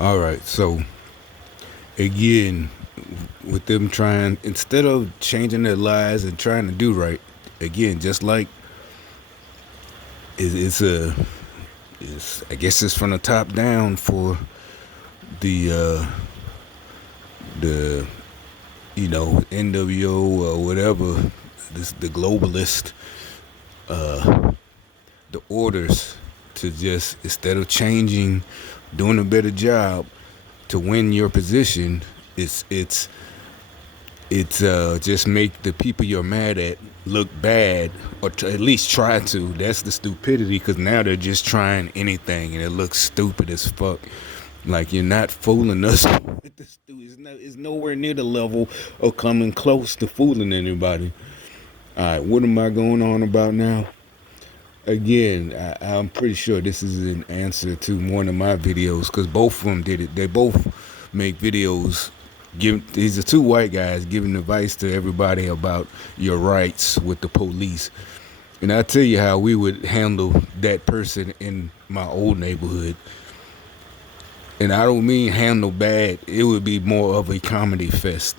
All right, so again, with them trying, instead of changing their lives and trying to do right, again, just like it's a, it's, I guess it's from the top down for the the NWO or whatever, the globalist, the orders to just, instead of changing, doing a better job to win your position, it's just make the people you're mad at look bad, or to at least try to. That's the stupidity, because now they're just trying anything and it looks stupid as fuck. Like, you're not fooling us with this. It's nowhere near the level of coming close to fooling anybody. All right, what am I going on about now? Again, I'm pretty sure this is an answer to one of my videos, because both of them did it. They both make videos. These are two white guys giving advice to everybody about your rights with the police. And I tell you how we would handle that person in my old neighborhood. And I don't mean handle bad. It would be more of a comedy fest.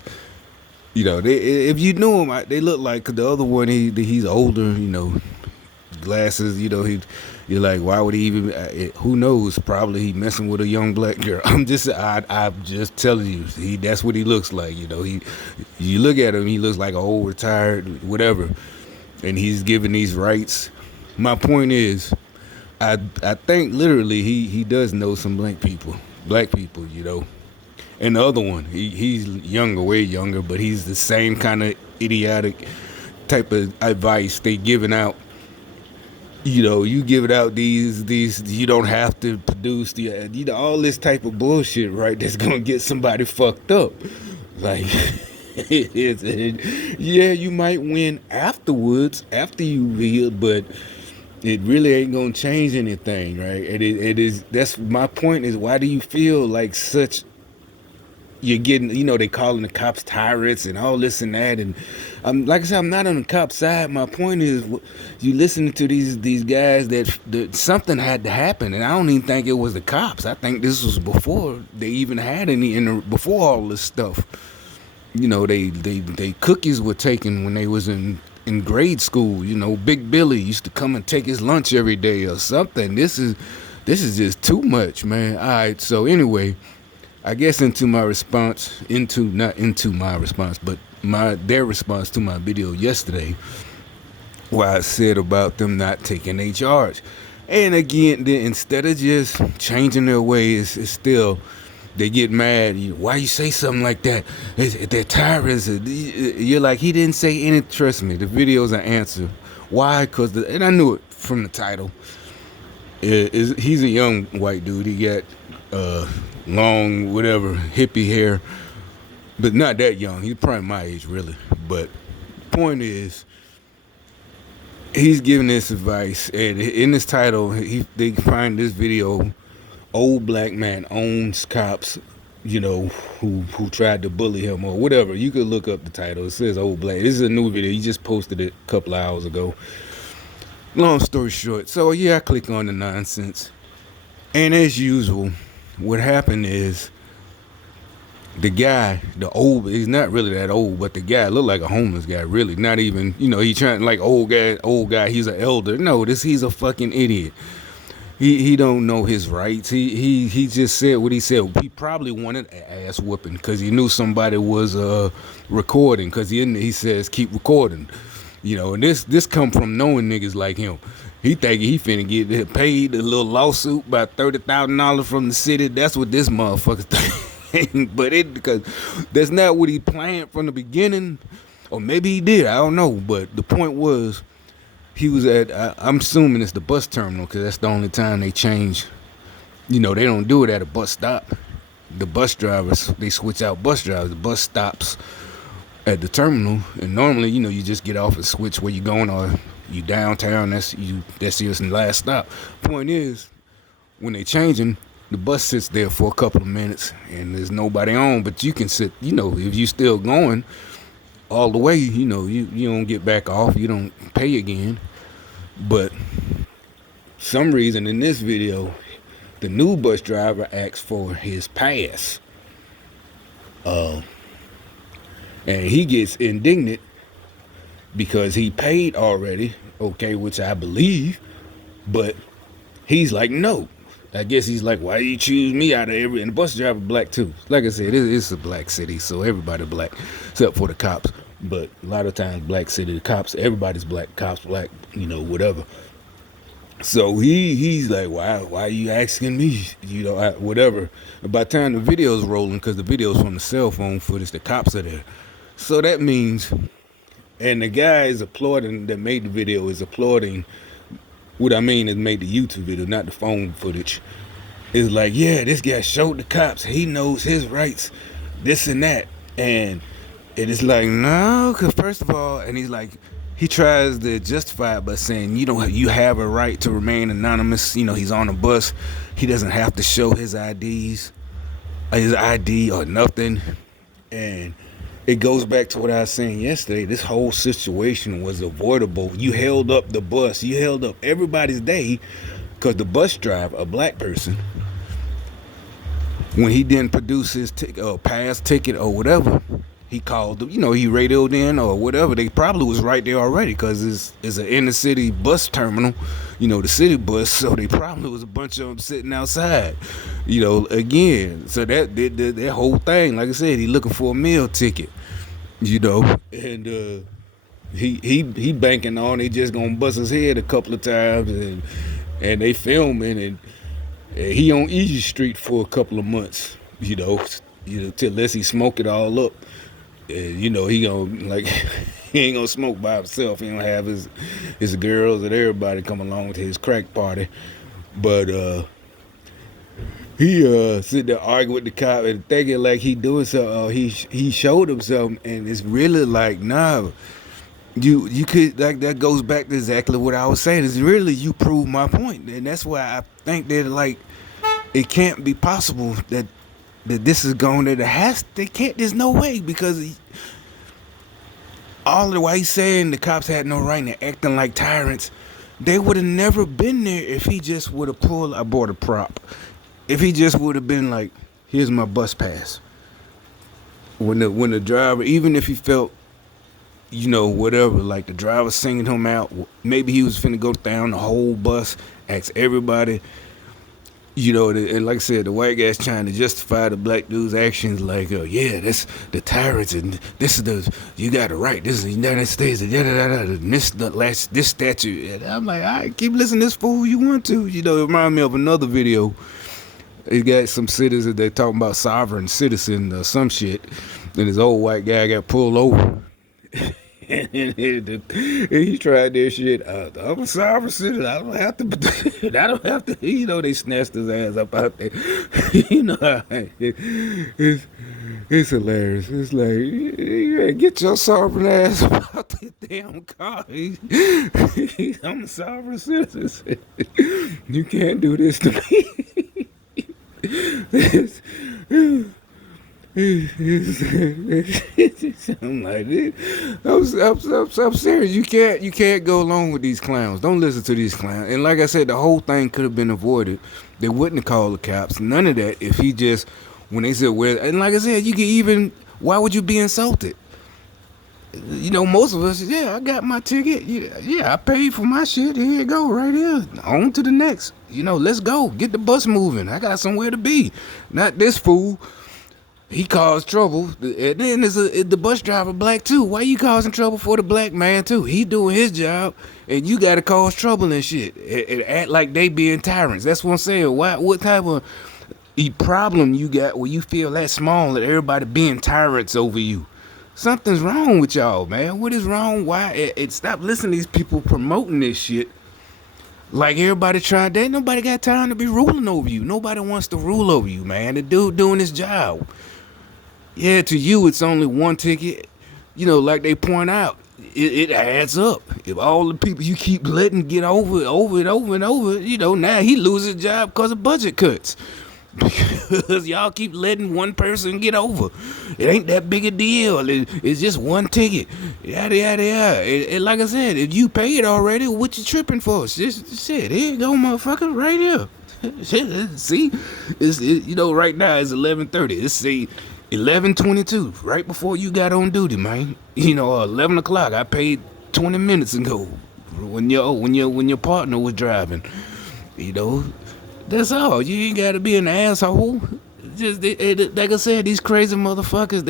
If you knew him, they look like the other one. He's older. Glasses. You're like, why would he even? Who knows? Probably he messing with a young black girl. I'm just telling you. That's what he looks like. You look at him, he looks like an old retired whatever, and he's giving these rights. My point is, I think literally he does know some black people. And the other one, he's younger, way younger, but he's the same kind of idiotic type of advice they giving out. You give it out these, you don't have to produce all this type of bullshit, right? That's gonna get somebody fucked up. Like, yeah, you might win afterwards, after you heal, but it really ain't gonna change anything, right? It is. That's my point. Is why do you feel like such? You're getting, they calling the cops tyrants and all this and that, and like I said, I'm not on the cop side. My point is, you listening to these guys that something had to happen, and I don't even think it was the cops. I think this was before they even had before all this stuff. They cookies were taken when they was in grade school. Big Billy used to come and take his lunch every day or something. This is just too much, man. All right, so anyway, I guess not into my response, but their response to my video yesterday, where I said about them not taking a charge. And again, instead of just changing their ways, it's still, they get mad. Why you say something like that? They're tyrants. You're like, he didn't say anything. Trust me, the video's an answer. Why? And I knew it from the title. He's a young white dude. He got long, whatever, hippie hair, but not that young. He's probably my age, really. But point is, he's giving this advice, and in this title, they find this video: old black man owns cops, who tried to bully him or whatever. You could look up the title. It says old black. This is a new video. He just posted it a couple of hours ago. Long story short, so yeah, I click on the nonsense, and as usual, what happened is, the guy, he's not really that old, but the guy looked like a homeless guy, really. Not even, he trying, like, old guy, he's an elder. No, he's a fucking idiot. He don't know his rights. He just said what he said. He probably wanted an ass whooping because he knew somebody was recording, because he says keep recording. And this come from knowing niggas like him. He think he finna get paid a little lawsuit by $30,000 from the city. That's what this motherfucker think. But because that's not what he planned from the beginning. Or maybe he did, I don't know. But the point was, he was at, I'm assuming it's the bus terminal, because that's the only time they change. They don't do it at a bus stop. The bus drivers, they switch out bus drivers. The bus stops at the terminal, and normally, you just get off and switch where you going, or you downtown. That's your last stop. Point is, when they changing, the bus sits there for a couple of minutes, and there's nobody on. But you can sit, if you still going all the way, you don't get back off. You don't pay again. But some reason in this video, the new bus driver asks for his pass, and he gets indignant because he paid already, okay, which I believe, but he's like, no. I guess he's like, why do you choose me out of every? And the bus driver black too. Like I said, it's a black city, so everybody black, except for the cops. But a lot of times, black city, the cops, everybody's black, cops black, whatever. So he's like, why are you asking me? Whatever. By the time the video's rolling, because the video's from the cell phone footage, the cops are there. So that means, and the guy is applauding, that made the video is applauding. What I mean is made the YouTube video, not the phone footage. It's like, yeah, this guy showed the cops. He knows his rights, this and that. And it is like, no, because first of all, and he's like, he tries to justify it by saying, you have a right to remain anonymous. He's on a bus. He doesn't have to show his ID or nothing. And it goes back to what I was saying yesterday. This whole situation was avoidable. You held up the bus. You held up everybody's day because the bus driver, a black person, when he didn't produce his pass ticket or whatever, he called them, he radioed in or whatever. They probably was right there already because it's an inner city bus terminal, the city bus. So they probably was a bunch of them sitting outside, again. So that whole thing, like I said, he looking for a meal ticket, and he banking on they just gonna bust his head a couple of times, and they filming, and he on Easy Street for a couple of months, till unless he smoke it all up. He gonna he ain't gonna smoke by himself. He gonna have his girls and everybody come along to his crack party. But he sit there arguing with the cop and thinking like he doing something. He showed him something, and it's really like, nah. You could, like, that goes back to exactly what I was saying. Is really, you prove my point, and that's why I think that, like, it can't be possible that this is going to they can't. There's no way, because all of the why he's saying the cops had no right and they're acting like tyrants. They would have never been there if he just would have pulled. I bought a prop. If he just would have been like, here's my bus pass. When the driver, even if he felt, whatever, like the driver singing him out, maybe he was finna go down the whole bus, ask everybody, and like I said, the white guy's trying to justify the black dude's actions, like, yeah, that's the tyrants, and this is you got it right, this is the United States, and this statute, and I'm like, all right, keep listening to this fool you want to, it remind me of another video. It got some citizens, they talking about sovereign citizen or some shit, and this old white guy got pulled over. And he tried their shit. I'm a sovereign citizen. I don't have to. I don't have to. They snatched his ass up out there. It's hilarious. It's like, yeah, get your sovereign ass out the damn car. I'm a sovereign citizen. You can't do this to me. I'm like, I'm serious. You can't go along with these clowns. Don't listen to these clowns. And like I said, the whole thing could have been avoided. They wouldn't have called the cops. None of that. If he just, when they said, well, and like I said, you can even, why would you be insulted? Most of us, yeah, I got my ticket. Yeah, I paid for my shit. Here you go, right here. On to the next. Let's go. Get the bus moving. I got somewhere to be. Not this fool. He caused trouble, and then the bus driver black too. Why you causing trouble for the black man too? He doing his job, and you gotta cause trouble and shit, and act like they being tyrants. That's what I'm saying. What type of problem you got where you feel that small that everybody being tyrants over you? Something's wrong with y'all, man. What is wrong? Why? Stop listening to these people promoting this shit. Like everybody trying. Ain't nobody got time to be ruling over you. Nobody wants to rule over you, man. The dude doing his job. Yeah, to you it's only one ticket. Like they point out, it adds up. If all the people you keep letting get over and over, now he loses his job because of budget cuts. Because y'all keep letting one person get over. It ain't that big a deal. It's just one ticket. Yada, yada, yada. And like I said, if you paid already, what you tripping for? Just shit, here you go, motherfucker, right here. See, right now it's 11:30. It's say 11:22, right before you got on duty, man. 11 o'clock. I paid 20 minutes ago when your partner was driving. You know, that's all. You ain't got to be an asshole. Just like I said, these crazy motherfuckers.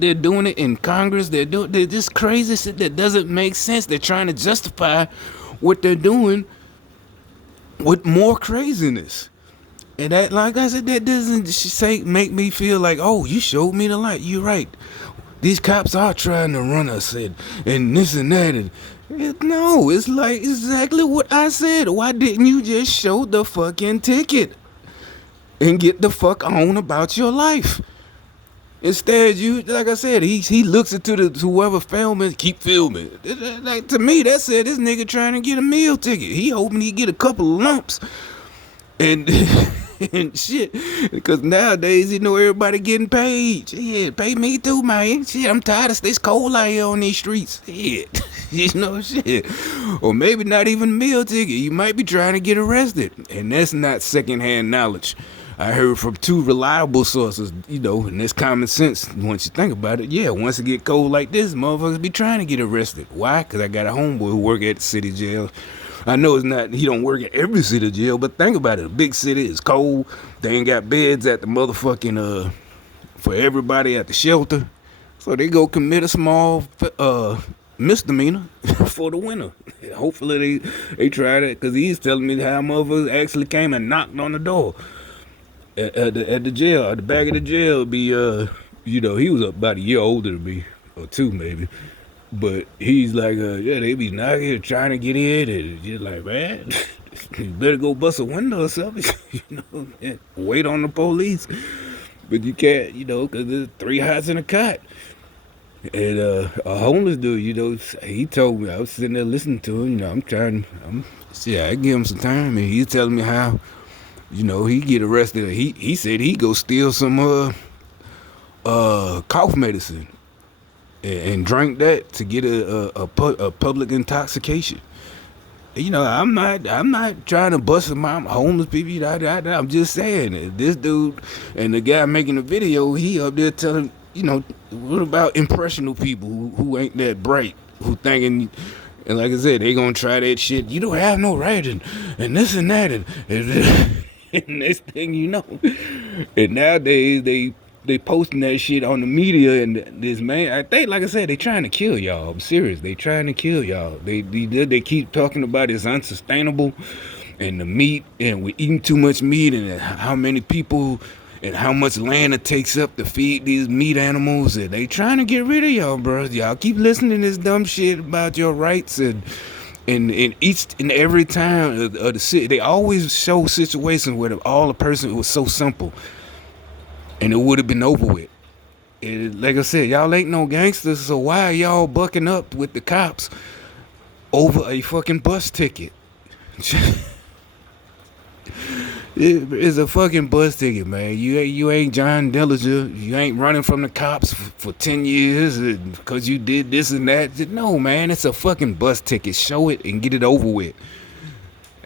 They're doing it in Congress. They're just crazy shit that doesn't make sense. They're trying to justify what they're doing with more craziness. And that, like I said, that doesn't make me feel like, oh, you showed me the light. You're right. These cops are trying to run us and this and that. No, it's like exactly what I said. Why didn't you just show the fucking ticket and get the fuck on about your life? Instead, like I said, he looks into to whoever filming, keep filming. Like, to me, that said this nigga trying to get a meal ticket. He hoping he get a couple of lumps and and shit. Because nowadays, everybody getting paid. Shit, pay me too, man. Shit, I'm tired of this cold out here on these streets. Shit. Shit. Or maybe not even a meal ticket. You might be trying to get arrested. And that's not secondhand knowledge. I heard from two reliable sources, and it's common sense once you think about it. Yeah, once it get cold like this, motherfuckers be trying to get arrested. Why? Because I got a homeboy who work at the city jail. I know he don't work at every city jail, but think about it. A big city is cold. They ain't got beds at the motherfucking, for everybody at the shelter. So they go commit a small, misdemeanor for the winter. Hopefully they try that, because he's telling me how motherfuckers actually came and knocked on the door. At the jail, at the back of the jail, he was about a year older than me, or two maybe. But he's like, yeah, they be knocking, trying to get in, and just like, man, you better go bust a window or something, and wait on the police. But you can't, because there's 3 hots in a cot. And a homeless dude, he told me, I was sitting there listening to him, I give him some time, and he's telling me how, he get arrested. He said he go steal some cough medicine and drank that to get a public intoxication. I'm not trying to bust them out, homeless people. I'm just saying, this dude and the guy making the video, he up there telling, what about impressionable people who ain't that bright, who thinking, and like I said, they gonna try that shit. You don't have no right, and this and that, and next thing you know, and nowadays they posting that shit on the media, and this man, I think, like I said, they trying to kill y'all. I'm serious, they trying to kill y'all. They keep talking about it's unsustainable, and the meat, and we're eating too much meat, and how many people and how much land it takes up to feed these meat animals, and they trying to get rid of y'all, bro. Y'all keep listening to this dumb shit about your rights, and each and every time of the city, they always show situations where the person was so simple, and it would have been over with. And like I said, y'all ain't no gangsters, so why are y'all bucking up with the cops over a fucking bus ticket? It's a fucking bus ticket, man. You ain't John Dillinger. You ain't running from the cops for 10 years because you did this and that. No, man, it's a fucking bus ticket. Show it and get it over with.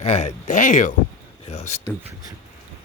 God damn. Y'all stupid.